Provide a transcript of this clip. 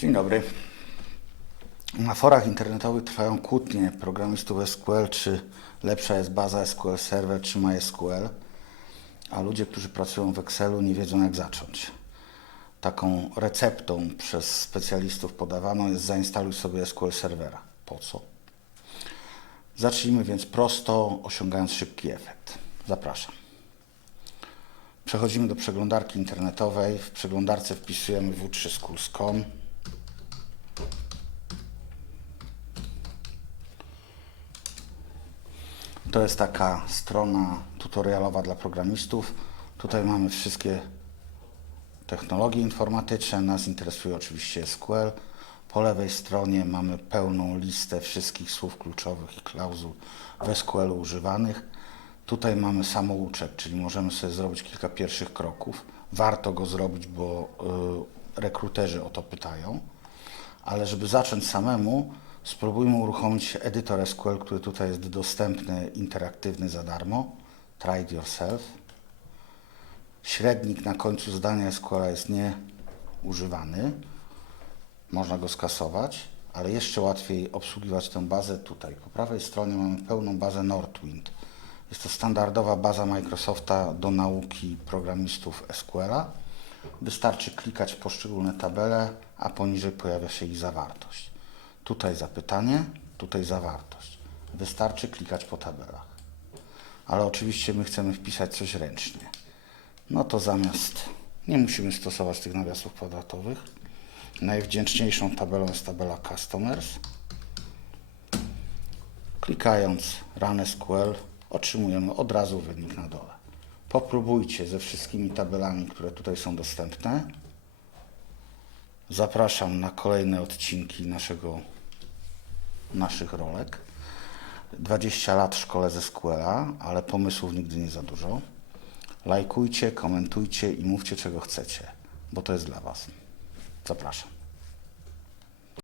Dzień dobry. Na forach internetowych trwają kłótnie programistów SQL, czy lepsza jest baza SQL Server, czy MySQL, a ludzie, którzy pracują w Excelu, nie wiedzą jak zacząć. Taką receptą przez specjalistów podawaną jest zainstaluj sobie SQL Servera. Po co? Zacznijmy więc prosto, osiągając szybki efekt. Zapraszam. Przechodzimy do przeglądarki internetowej. W przeglądarce wpisujemy w3schools.com. To jest taka strona tutorialowa dla programistów. Tutaj mamy wszystkie technologie informatyczne. Nas interesuje oczywiście SQL. Po lewej stronie mamy pełną listę wszystkich słów kluczowych i klauzul w SQL używanych. Tutaj mamy samouczek, czyli możemy sobie zrobić kilka pierwszych kroków. Warto go zrobić, bo y, rekruterzy o to pytają. Ale żeby zacząć samemu, spróbujmy uruchomić edytor SQL, który tutaj jest dostępny, interaktywny za darmo. Try it yourself. Średnik na końcu zdania SQL jest nieużywany. Można go skasować, ale jeszcze łatwiej obsługiwać tę bazę tutaj. Po prawej stronie mamy pełną bazę Northwind. Jest to standardowa baza Microsofta do nauki programistów SQL-a. Wystarczy klikać w poszczególne tabele, a poniżej pojawia się ich zawartość. Tutaj zapytanie, tutaj zawartość. Wystarczy klikać po tabelach. Ale oczywiście my chcemy wpisać coś ręcznie. No to zamiast, nie musimy stosować tych nawiasów kwadratowych. Najwdzięczniejszą tabelą jest tabela Customers. Klikając Run SQL otrzymujemy od razu wynik na dole. Popróbujcie ze wszystkimi tabelami, które tutaj są dostępne. Zapraszam na kolejne odcinki naszego, naszych rolek. 20 lat w szkole ze SQL-a, ale pomysłów nigdy nie za dużo. Lajkujcie, komentujcie i mówcie czego chcecie, bo to jest dla Was. Zapraszam.